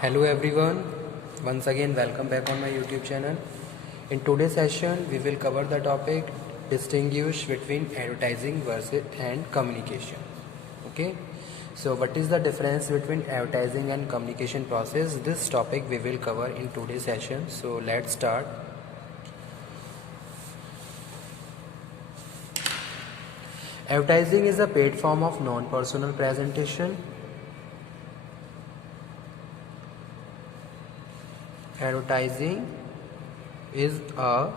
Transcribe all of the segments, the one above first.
Hello everyone, once again welcome back on my YouTube channel. In today's session we will cover the topic distinguish between advertising versus and communication. Okay, so what is the difference between advertising and communication process? This topic we will cover in today's session. So let's start. Advertising is a paid form of non-personal presentation. Advertising is a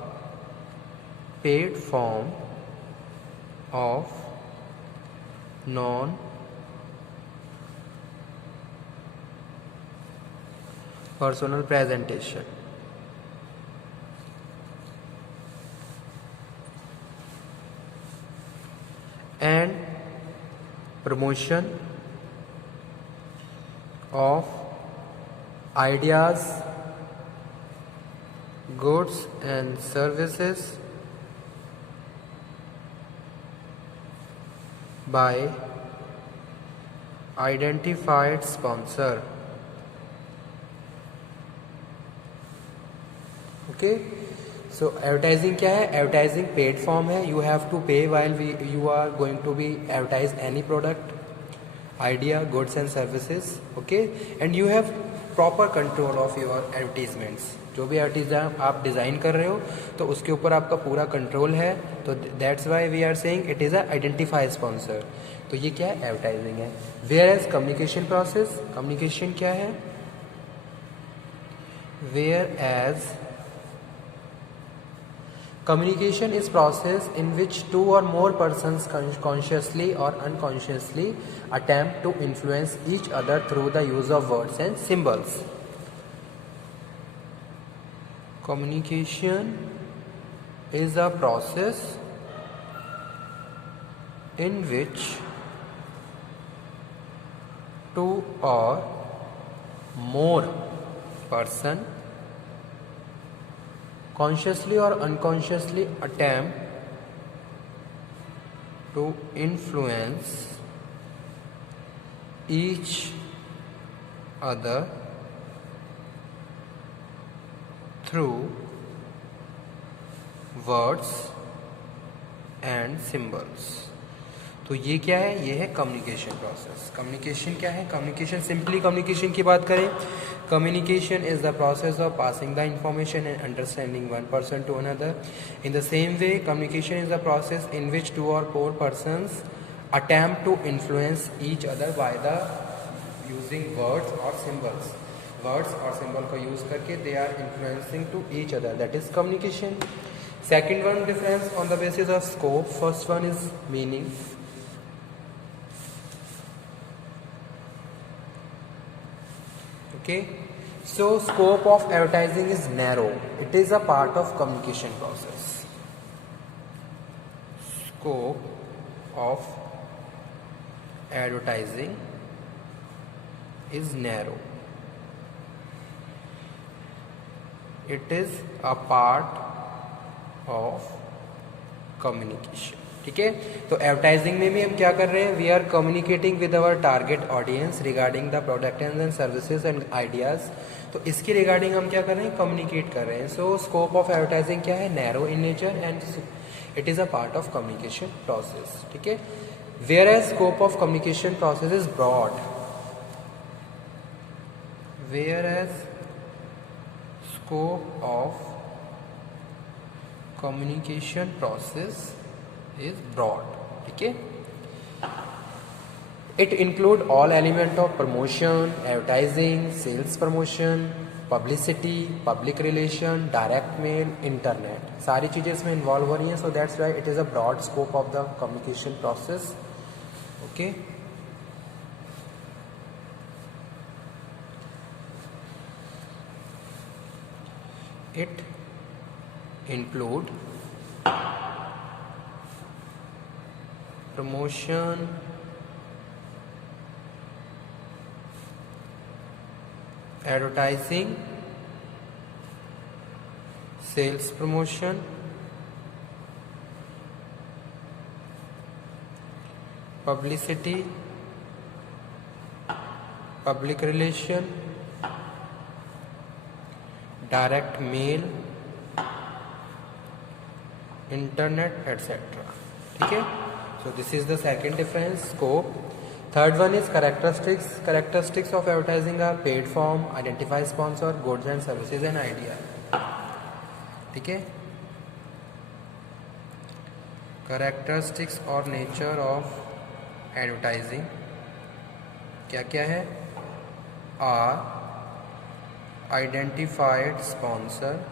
paid form of non-personal presentation. And promotion of ideas, goods and services by identified sponsor. Okay, so advertising क्या है? Advertising paid form है. You have to pay while you are going to be advertise any product, idea, goods and services. Okay, and you have proper control of your advertisements. जो भी एडवर्टीजमेंट आप डिज़ाइन कर रहे हो तो उसके ऊपर आपका पूरा कंट्रोल है. तो that's why we are saying it is a identify sponsor. तो ये क्या है? एडवर्टाइजिंग है. Whereas communication process, communication क्या है? Whereas communication is process in which two or more persons consciously or unconsciously attempt to influence each other through the use of words and symbols. Communication is a process in which two or more person consciously or unconsciously attempt to influence each other through words and symbols. तो ये क्या है? ये है communication process. Communication क्या है? Communication simply communication की बात करें, communication is the process of passing the information and understanding one person to another. In the same way, communication is the process in which two or more persons attempt to influence each other by the using words or symbols. Words or symbol को use करके they are influencing to each other. That is communication. Second one difference on the basis of scope. First one is meaning. Okay, so scope of advertising is narrow. It is a part of communication process. Scope of advertising is narrow. It is a part of communication. ठीक है, तो एडवर्टाइजिंग में भी हम क्या कर रहे हैं? We are communicating with our target audience regarding the product and services and ideas. तो इसके रिगार्डिंग हम क्या कर रहे हैं? कम्युनिकेट कर रहे हैं. सो स्कोप ऑफ एडवर्टाइजिंग क्या है? Narrow in nature and it is a part of communication process. ठीक है, whereas scope of communication process is broad. Whereas scope of communication process is broad. ठीक है, it include all element of promotion, advertising, sales promotion, publicity, public relation, direct mail, internet. सारी चीज़ें इसमें इन्वॉल्व हो रही हैं. so that's why it is a broad scope of the communication process. okay, it include promotion, advertising, sales promotion, publicity, public relation, direct mail, internet etcetera. ठीक है, so this is the second difference, scope. Third one is characteristics. Characteristics of advertising are paid form, identify sponsor, goods and services and idea. ठीक है, कैरेक्टरिस्टिक्स और nature of advertising क्या क्या है? Are identified sponsor,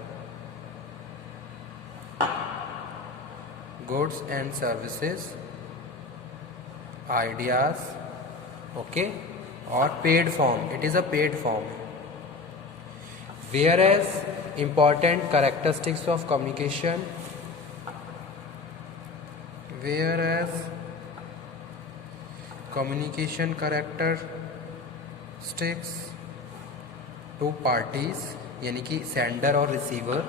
goods and services, ideas, okay, और paid form, it is a paid form. Whereas important characteristics of communication, whereas communication characteristics two parties, यानी कि sender और रिसीवर,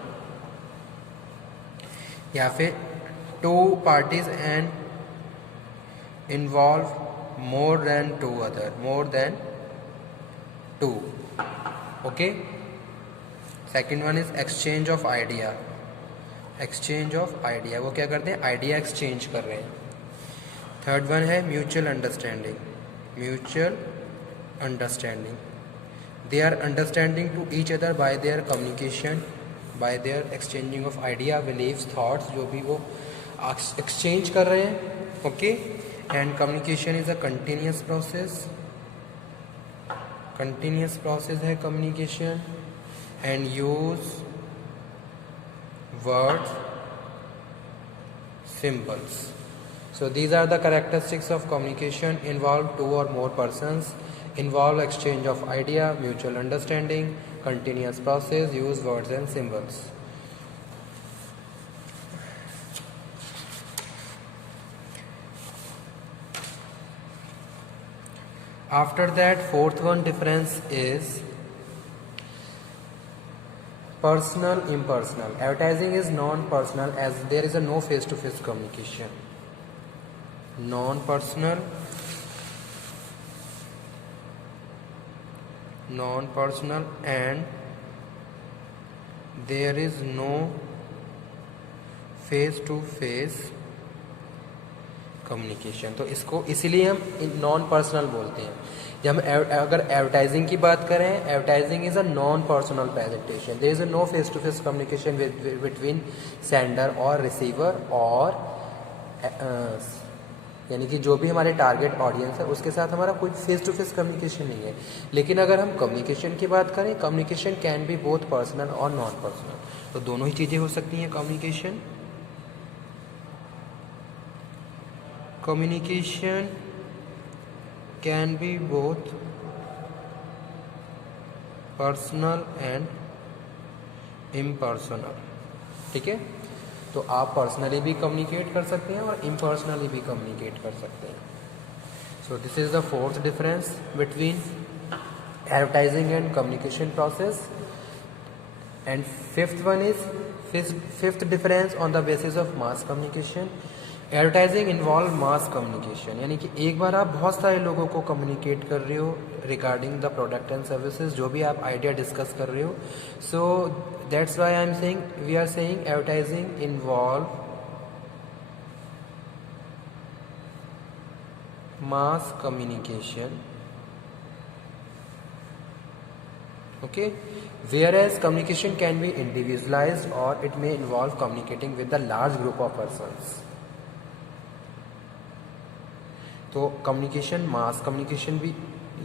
या फिर two parties and involve more than two. Okay, second one is exchange of idea. Exchange of idea, वो क्या करते हैं? Idea exchange कर रहे हैं। थर्ड वन है mutual understanding. Mutual understanding, they are understanding to each other by their communication, by their exchanging of idea, beliefs, thoughts, जो भी वो एक्सचेंज कर रहे हैं। Okay, and communication is a continuous process. Continuous process है communication, and use words, symbols. So these are the characteristics of communication. Involve two or more persons, involve exchange of idea, mutual understanding, continuous process, use words and symbols. After that, fourth one difference is personal, impersonal. Advertising is non-personal as there is a no face-to-face communication. Non-personal, and there is no face-to-face communication. तो इसको इसीलिए हम non personal बोलते हैं। जब हम अगर एडवर्टाइजिंग की बात करें, advertising is a non personal presentation, there is a no face to face communication between sender और रिसीवर, और यानी कि जो भी हमारे टारगेट ऑडियंस है उसके साथ हमारा कोई फेस टू फेस कम्युनिकेशन नहीं है। लेकिन अगर हम कम्युनिकेशन की बात करें, communication can be both personal और नॉन पर्सनल, तो दोनों ही चीज़ें हो सकती हैं communication. Communication can be both personal and impersonal। ठीक है, तो आप पर्सनली भी कम्युनिकेट कर सकते हैं और इम्पर्सनली भी कम्युनिकेट कर सकते हैं। सो this is the fourth difference between advertising and communication process. And fifth difference on the basis of mass communication. Advertising involve mass communication, यानी कि एक बार आप बहुत सारे लोगों को कम्युनिकेट कर रहे हो regarding the product and services, जो भी आप आइडिया डिस्कस कर रहे हो। So that's why I am saying, we are saying advertising involve mass communication, okay, whereas communication can be individualized or it may involve communicating with a large group of persons। तो communication, mass communication भी,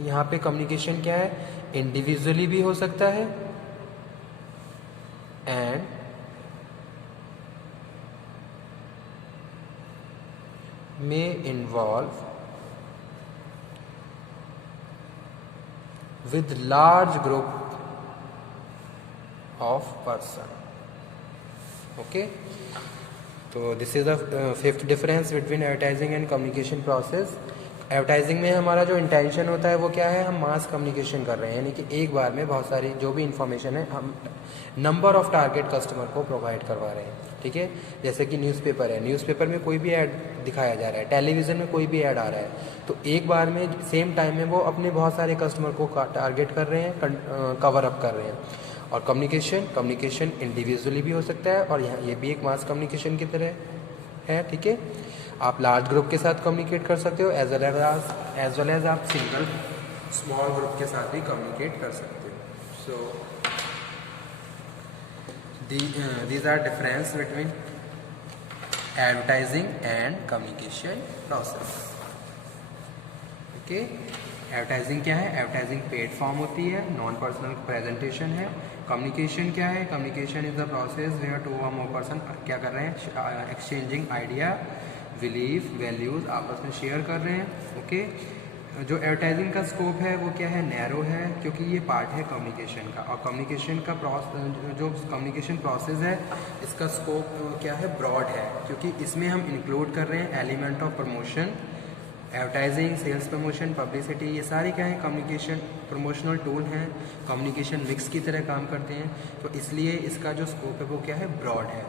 यहाँ पे कम्युनिकेशन क्या है? इंडिविजुअली भी हो सकता है and may involve with large group of person. Okay, तो this is the fifth difference between advertising and communication process. Advertising में हमारा जो इंटेंशन होता है वो क्या है? हम मास कम्युनिकेशन कर रहे हैं, यानी कि एक बार में बहुत सारी जो भी इंफॉर्मेशन है हम नंबर ऑफ टारगेट कस्टमर को प्रोवाइड करवा रहे हैं। ठीक है, जैसे कि न्यूज़पेपर है, न्यूज़पेपर में कोई भी ऐड दिखाया जा रहा है, टेलीविज़न में कोई भी ऐड आ रहा है, तो एक बार में सेम टाइम में वो अपने बहुत सारे कस्टमर को टारगेट कर रहे हैं, कवर अप कर रहे हैं। और कम्युनिकेशन इंडिविजुअली भी हो सकता है, और यहाँ ये भी एक मास कम्युनिकेशन की तरह है, ठीक है। आप लार्ज ग्रुप के साथ कम्युनिकेट कर सकते हो, एज वेल एज आप सिंगल स्मॉल ग्रुप के साथ भी कम्युनिकेट कर सकते हो। So these are difference between advertising and communication process. Okay, advertising क्या है? एडवर्टाइजिंग पेड फॉर्म होती है, नॉन पर्सनल प्रेजेंटेशन है। कम्युनिकेशन क्या है? Communication is the process where two or more person क्या कर रहे हैं? एक्सचेंजिंग आइडिया, बिलीफ, वैल्यूज आपस में शेयर कर रहे हैं। ओके, जो एडवर्टाइजिंग का स्कोप है वो क्या है? नैरो है, क्योंकि ये पार्ट है कम्युनिकेशन का, और कम्युनिकेशन का जो कम्युनिकेशन प्रोसेस है इसका स्कोप क्या है? ब्रॉड है, क्योंकि इसमें हम इंक्लूड कर रहे हैं element of promotion, advertising, sales promotion, publicity, ये सारी क्या है? कम्युनिकेशन प्रमोशनल टूल हैं, कम्युनिकेशन मिक्स की तरह काम करते हैं, तो इसलिए इसका जो स्कोप है वो क्या है? ब्रॉड है।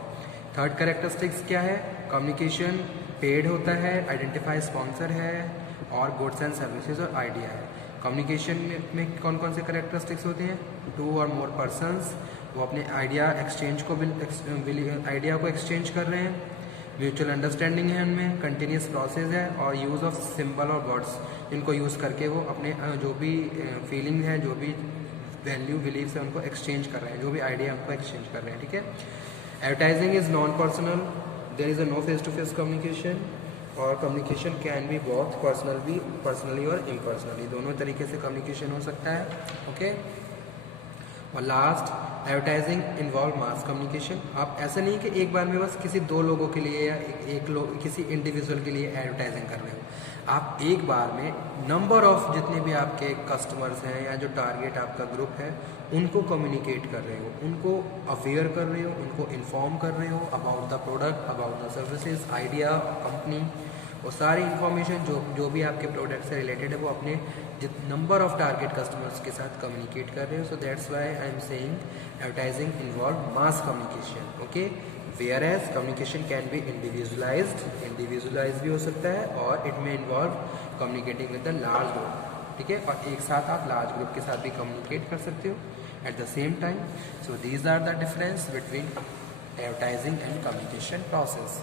थर्ड कैरेक्टरिस्टिक्स क्या है? कम्युनिकेशन पेड होता है, आइडेंटिफाई स्पॉन्सर है, और गुड्स एंड सर्विसेज और आइडिया है। कम्युनिकेशन में कौन कौन से कैरेक्टरिस्टिक्स होते हैं? टू और मोर पर्सन्स, वो अपने आइडिया एक्सचेंज को आइडिया को एक्सचेंज कर रहे हैं, म्यूचुअल अंडरस्टैंडिंग है उनमें, कंटिन्यूस प्रोसेस है, और यूज़ ऑफ सिंबल और वर्ड्स, इनको यूज़ करके वो अपने जो भी फीलिंग है, जो भी वैल्यू बिलीव्स है उनको एक्सचेंज कर रहे हैं, जो भी आइडिया उनको एक्सचेंज कर रहे हैं, ठीक है। Advertising is non personal, there is a no face to face communication, और communication can be both personally और इम्पर्सनली, दोनों तरीके से कम्युनिकेशन हो सकता है। ओके, और last, advertising involve mass communication. आप ऐसा नहीं कि एक बार में बस किसी दो लोगों के लिए या किसी इंडिविजुअल के लिए एडवर्टाइजिंग कर रहे हो, आप एक बार में नंबर ऑफ जितने भी आपके कस्टमर्स हैं या जो टारगेट आपका ग्रुप है उनको कम्युनिकेट कर रहे हो, उनको अवेयर कर रहे हो, उनको इन्फॉर्म कर रहे हो about the product, about the services, idea, company, और सारी इन्फॉर्मेशन जो भी आपके प्रोडक्ट से रिलेटेड है वो अपने नंबर ऑफ टारगेट कस्टमर्स के साथ कम्युनिकेट कर रहे हो। So that's why I am saying advertising involve mass communication. Okay, whereas communication can be individualize भी हो सकता है, और it may involve communicating with the large group, ठीक है, और एक साथ आप लार्ज ग्रुप के साथ भी कम्युनिकेट कर सकते हो at the same time. So these are the difference between advertising and communication process.